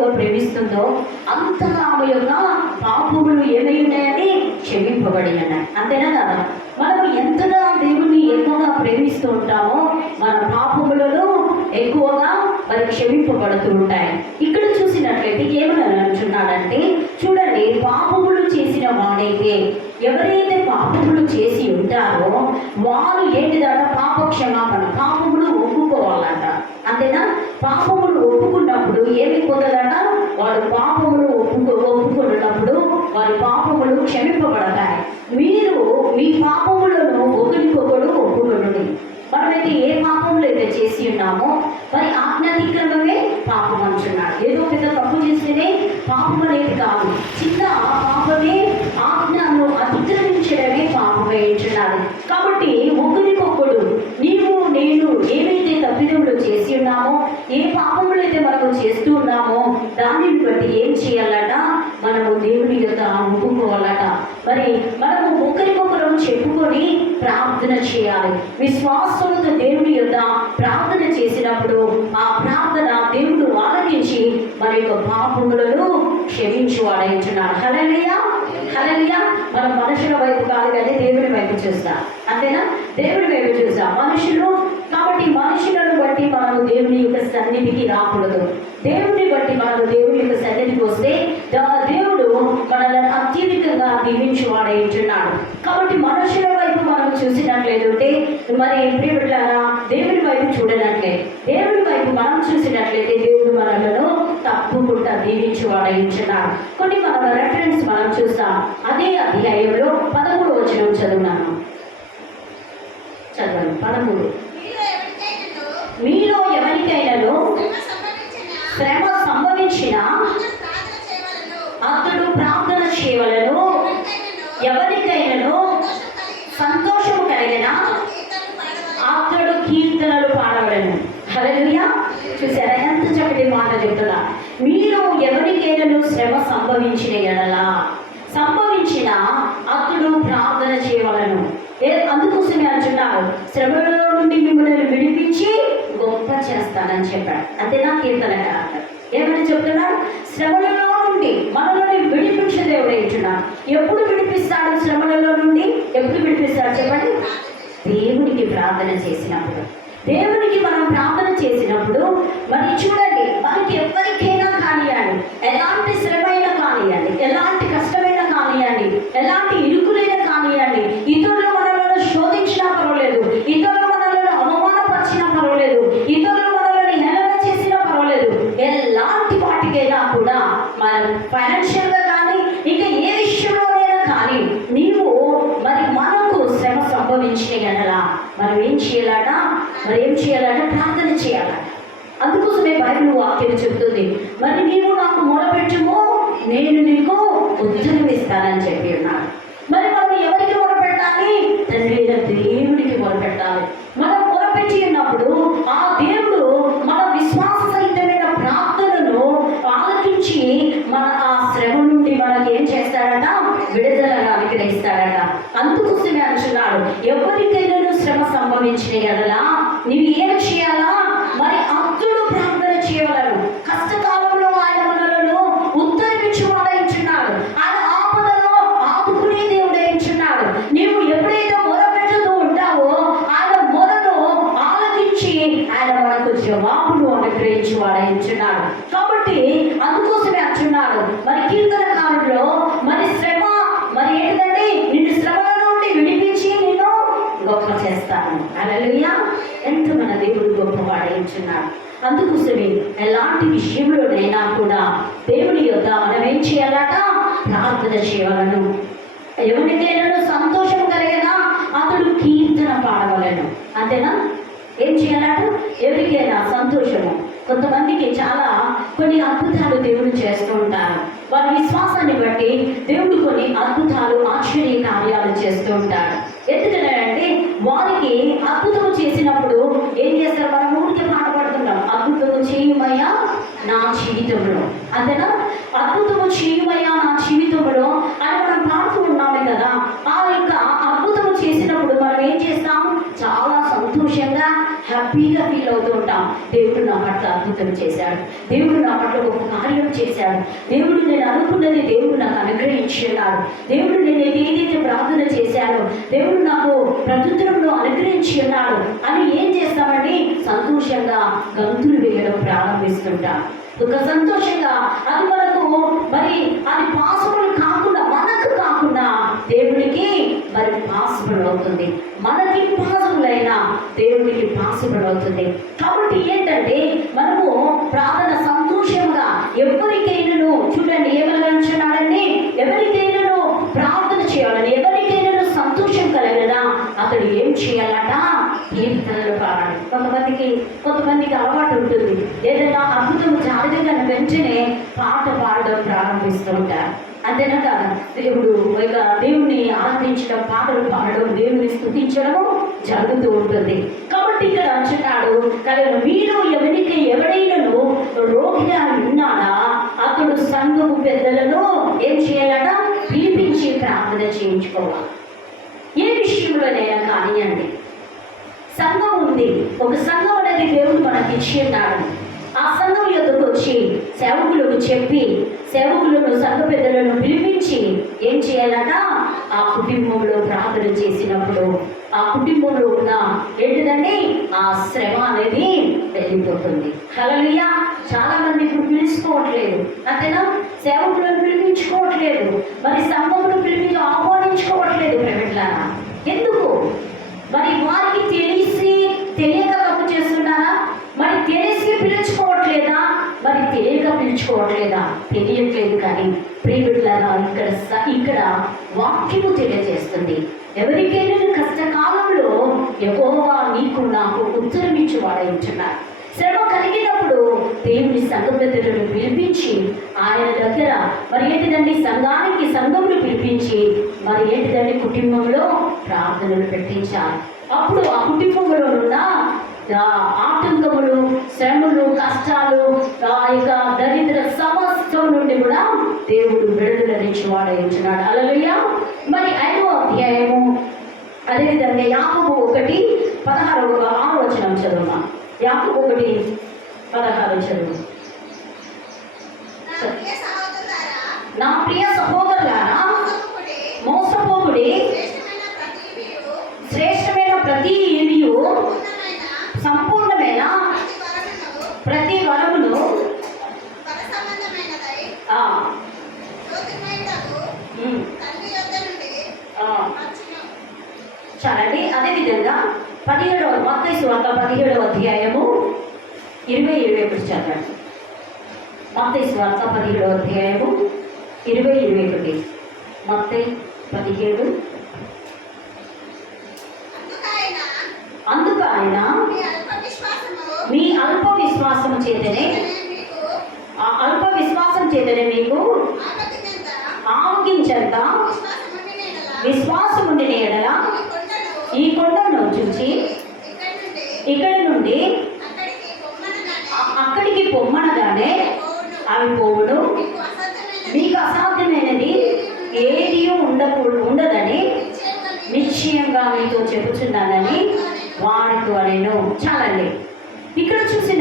ఎక్కువగా ప్రేమిస్తుందో అంతగా ఆమె యొక్క పాపములు ఏమై ఉన్నాయని క్షమింపబడి ఉన్నాయి. అంతేనా కదా? మనం ఎంతగా దేవుణ్ణి ఎక్కువగా ప్రేమిస్తూ ఉంటామో మన పాపములను ఎక్కువగా మరి క్షమింపబడుతూ ఉంటాయి. ఇక్కడ చూసినట్లయితే ఏమని అంటున్నాడంటే, చూడండి, పాపములు చేసిన వాడైతే, ఎవరైతే పాపములు చేసి ఉంటారో వారు ఏంటిదంట? పాప క్షమాపణ, పాపములు ఒప్పుకోవాలంట. అంతేనా? పాపములు ఒప్పుకున్నప్పుడు ఏమైపోతుందంట? వారు పాపములు ఒప్పుకున్నప్పుడు వారి పాపములు క్షమింపబడతాయి. మీరు మీ పాపములను ఒకరికొకరు ఒప్పుకొనండి. మనమైతే ఏ పాపములు అయితే చేసి ఉన్నామో మరి ఆజ్ఞాతిక్రమమే పాపం అంటున్నాడు. ఏదో పెద్ద తప్పు చేస్తేనే పాపం అనేది కాదు, చిన్న పాపమే ఆజ్ఞను అతిక్రమించడమే పాపమే అంటున్నాడు. కాబట్టి ఒకరికొకడు, నీవు నేను ఏవైతే తప్పిదములు చేసి ఉన్నామో, ఏ పాపములు అయితే మనము చేస్తూ ఉన్నామో దానిని బట్టి ఏం చేయాలట? మనము దేవుని యొక్క ఒప్పుకోవాలట. మరి మనము ఒకరికొకరు చెప్పుకొని ప్రార్థన చేయాలి. విశ్వాసంతో దేవుని యొక్క ప్రార్థన చేసినప్పుడు ఆ ప్రార్థన దేవుడు ఆలకించి మన యొక్క పాపములను క్షమించువాడంటున్నాడు. హల్లెలూయా, హల్లెలూయా. మనం మనుషుల వైపు కాదు కానీ దేవుని వైపు చూస్తాం. అంతేనా? దేవుని వైపు చూస్తాం. మనుషులు కాబట్టి మనుషులను బట్టి మనము దేవుని యొక్క సన్నిధికి రాకూడదు. దేవుని బట్టి మనము దేవుని యొక్క సన్నిధికి వస్తే దేవుడు మనల్ని అత్యధికంగా దీవించువాడంటున్నాడు. కాబట్టి మనుషుల వైపు మనం చూసినట్లయితే మరి ప్రియబిడ్డలారా, దేవుని వైపు చూడనట్లే, దేవుని వైపు మనం చూసినట్లయితే దేవుడు మనలను తప్పకుండా దీవించువాడంటున్నాడు. కొన్ని మన రెఫరెన్స్ మనం చూస్తాం. అదే అధ్యాయంలో 13వ వచనం చదువున్నాను. చదవండి. 13. మీలో ఎవరికైనాను శ్రమ సంభవించిన అతడు ప్రార్థన చేయవలెను, ఎవరికైనాను సంతోషము కలిగిన అతడు కీర్తనలు పాడవలెను. హల్లెలూయా. చూసారా ఎంత చక్కటి మాట చెప్తున్నా? మీలో ఎవరికైనాను శ్రమ సంభవించిన అతడు ప్రార్థన చేయవలెను. అందుకోసమే అంటున్నారు, శ్రమలో నుండి మిమ్మల్ని విడిపించి గొప్ప చేస్తానని చెప్పాడు. అంతేనా? కీర్తనకారుడు ఏమని చెప్తున్నాడు? శ్రమలలో నుండి మనల్ని విడిపించే దేవుడు అంటున్నాడు. ఎప్పుడు విడిపిస్తాడు? శ్రమలలో నుండి ఎప్పుడు విడిపిస్తాడు చెప్పండి? దేవునికి ప్రార్థన చేసినప్పుడు. దేవునికి మనం ప్రార్థన చేసినప్పుడు మరి చూడండి, మనకి ఎవరికైనా కానివ్వండి, ఎలాంటి శ్రమైనా కానివ్వండి, ఎలాంటి కష్టమైనా కానివ్వండి, ఎలాంటి ఇరుకులైనా కానివ్వండి, ఇతరులు మనలను శోధించినా పర్వాలేదు, ఇతరులు మనలను అవమానపరిచినా పర్వాలేదు, ఇతరులు మనలను హేళన చేసినా పర్వాలేదు, ఎలాంటి వాటికైనా కూడా మనం ఫైనాన్షియల్గా కానీ ఇంకా ఏ విషయంలోనైనా కానీ నీవు మరి మనకు శ్రమ సంభవించిన ఎడలా మనం ఏం చేయాలట? ప్రార్థన చేయాలట. అందుకోసమే బైబిల్ వాక్యం చెప్తుంది, మరి నీవు నాకు మొరపెట్టుము, నేను నీకు ఉత్తరం ఇస్తానని చెప్పి ఉన్నాడు. మరి మనం ఎవరికి మొరపెట్టాలి? తండ్రి అయిన దేవునికి మొరపెట్టాలి. మనం మొరపెట్టి ఉన్నప్పుడు ఆ దేవుడు మన విశ్వాస సహితమైన ప్రార్థనను ఆలకించి మన ఆ శ్రమ నుండి మనకి ఏం చేస్తాడట? విడుదలగా అనుగ్రహిస్తాడట. అందుకోసమే అంటున్నాడు, ఎవరికైనా శ్రమ సంభవించిన ఎడలా నీవు ఏం చేయాలా? మరి అతడు ప్రార్థన చేయవలను. కష్టకాలంలో ఆయన మనలను ఉత్తరించువాడంటున్నాడు. ఆయన ఆపదలో ఆదుకునే దేవుడంటున్నాడు. నీవు ఎప్పుడైతే మొరపెట్టుతూ ఉంటావో ఆయన మొరను ఆలకించి ఆయన మనకు జవాబును అనుగ్రహించువాడంటున్నాడు. కాబట్టి అందుకోసమే అంటున్నాడు, మరి కీర్తనకారులో మరి శ్రమ మరి ఏంటంటే నిన్ను శ్రమల నుండి విడిపించి నేను గొప్ప చేస్తాను. హల్లెలూయా. ఎంత మన దేవుడు గొప్పవాడంటున్నాడు. అందుకోసమే ఎలాంటి విషయంలోనైనా కూడా దేవుని యొక్క మనం ఏం చేయాలట? ప్రార్థన చేయవలను. ఎవరికైనా సంతోషం కలిగినా అతడు కీర్తన పాడవలను. అంతేనా? ఏం చేయాలట? ఎవరికైనా సంతోషము. కొంతమందికి కొన్ని అద్భుతాలు దేవుడు చేస్తూ ఉంటారు. వారి విశ్వాసాన్ని బట్టి దేవుడు కొన్ని అద్భుతాలు ఆశ్చర్య కార్యాలు చేస్తూ ఉంటాడు. ఎందుకంటే వారికి అద్భుతము చేసినప్పుడు ఏం చేస్తారు? మనం ఊరికి పాటపడుతుంటాం, అద్భుతము చేయుమయ్యా నా జీవితంలో. అంతేనా? అద్భుతము చేయుమయ్యా నా జీవితంలో అని మనం పాడుతూ ఉన్నామే కదా. ఆ యొక్క అద్భుతము చేసినప్పుడు మనం ఏం చేస్తాం? చాలా సంతోషంగా హ్యాపీగా ఫీల్ అవుతూ ఉంటాం. దేవుడు నా పట్ల అద్భుతం చేశాడు, దేవుడు నా పట్ల ఒక కార్యం చేశాడు. దేవుడు నేను అనుకున్నది దేవుడు నాకు అనుగ్రహించి ఉన్నాడు. దేవుడు నేను ఏదైతే ప్రార్థన చేశానో దేవుడు నాకు ప్రత్యుత్తరంలో అనుగ్రహించి ఉన్నాడు అని ఏం చేస్తామండి? సంతోషంగా గంతులు వేయడం ప్రారంభిస్తుంటాం. ఒక సంతోషంగా అది మనకు మరి అది పాసిబుల్ కాకుండా, మనకు కాకుండా దేవునికి మరి పాసిబుల్ అవుతుంది. మనకి పాసిబుల్ అయినా దేవునికి పాసిబుల్ అవుతుంది. కాబట్టి ఏంటంటే మనము ప్రార్థన సంతోషంగా ఎవరికైనాను, చూడండి ఏమని అంటున్నాడండి, ఎవరికైనాను ప్రార్థన చేయాలని, ఎవరికైనా సంతోషం కలిగినా అతడు ఏం చేయాలట? కీర్తనలు పాడాలి. కొంతమందికి అలవాటు ఉంటుంది, ఏదైనా అద్భుతం జాగ్రత్తగా వెంటనే పాట పాడడం ప్రారంభిస్తూ ఉంటారు. అంతేనా కాదు? దేవుని ఆరాధించడం, పాటలు పాడడం, దేవుని స్తుతించడము జరుగుతూ ఉంటుంది. కాబట్టి ఇక్కడ అంటున్నాడు, కానీ మీరు ఎవరైనాను రోగిగా ఉన్నాడా అతడు సంఘము పెద్దలను ఏం చేయాలట? పిలిపించి ప్రార్థన చేయించుకోవాలి. ఏ విషయంలోనైనా కానివ్వండి, సంఘం ఉంది, ఒక సంఘం అనేది దేవుడు మనకి ఇచ్చి ఉన్నాడు. ఆ సంఘం యొద్దకు వచ్చి సేవకులకు చెప్పి, సేవకులను సంఘ పెద్దలను పిలిపించి ఏం చేయాలట? ఆ కుటుంబంలో ప్రార్థన చేసినప్పుడు ఆ కుటుంబంలో ఉన్న ఏంటిదండి ఆ శ్రమ అనేది వెళ్ళిపోతుంది. హల్లెలూయా. చాలా మంది ఇప్పుడు పిలుచుకోవట్లేదు, అంతేనా? సేవకులను పిలిపించుకోవట్లేదు, మరి సంఘమును పిలిపించి ఆహ్వానించుకోవట్లేదు. ప్రైవేట్లారా ఎందుకు? మరి వారికి తెలియక తప్పు చేస్తున్నారా? మరి తెలిసి పిలుచుకోవట్లేదా? మరి తెలియక పిలుచుకోవట్లేదా? తెలియట్లేదు. కానీ ప్రియబిడ్డలారా, ఇక్కడ వాక్యము తెలియజేస్తుంది, ఎవరికైనా కష్టకాలంలో యెహోవా నీకు నాకు ఉత్తరం ఇచ్చేవాడై ఉంటున్నారు. శ్రమ కలిగినప్పుడు దేవుని సంఘ పెద్దలను పిలిపించి ఆయన దగ్గర మరి ఏంటిదండి సంఘమును పిలిపించి మరి ఏంటిదండి కుటుంబంలో ప్రార్థనలు పెట్టించాలి. అప్పుడు ఆ కుటుంబంలో ఉన్న ఆటంకములు, శ్రమలు, కష్టాలు, దరిద్ర సమస్తం నుండి కూడా దేవుడు విడుదలనిచ్చి వాడేస్తున్నాడు. హల్లెలూయా. మరి 5వ అధ్యాయము అదేవిధంగా యాకోబు 1:16 చదువుమా. యాకోబు 1:16 చదువు. నా ప్రియ సహోదరులారా, మోసపోకుడి, శ్రేష్టమైన ప్రతి ఈవియు, సంపూర్ణమైన ప్రతి వరమును చాలండి. అదేవిధంగా 17వ మత్తయి సువార్త 17వ అధ్యాయము 20-21 చదవండి. మత్తయి సువార్త 17వ అధ్యాయము 20-21. మత్తయి 17. అందుకు ఆయన మీ అల్ప విశ్వాసము చేతనే మీకు ఆవగించంత విశ్వాసం ఉండిన ఎడల ఈ కొండను చూచి ఇక్కడి నుండి అక్కడికి పొమ్మనగానే అవి పోవును. మీకు అసాధ్యమైనది ఏది ఉండదని నిశ్చయంగా మీతో చెబుతున్నానని వారితో నేను. చాలండి. ఇక్కడ చూసిన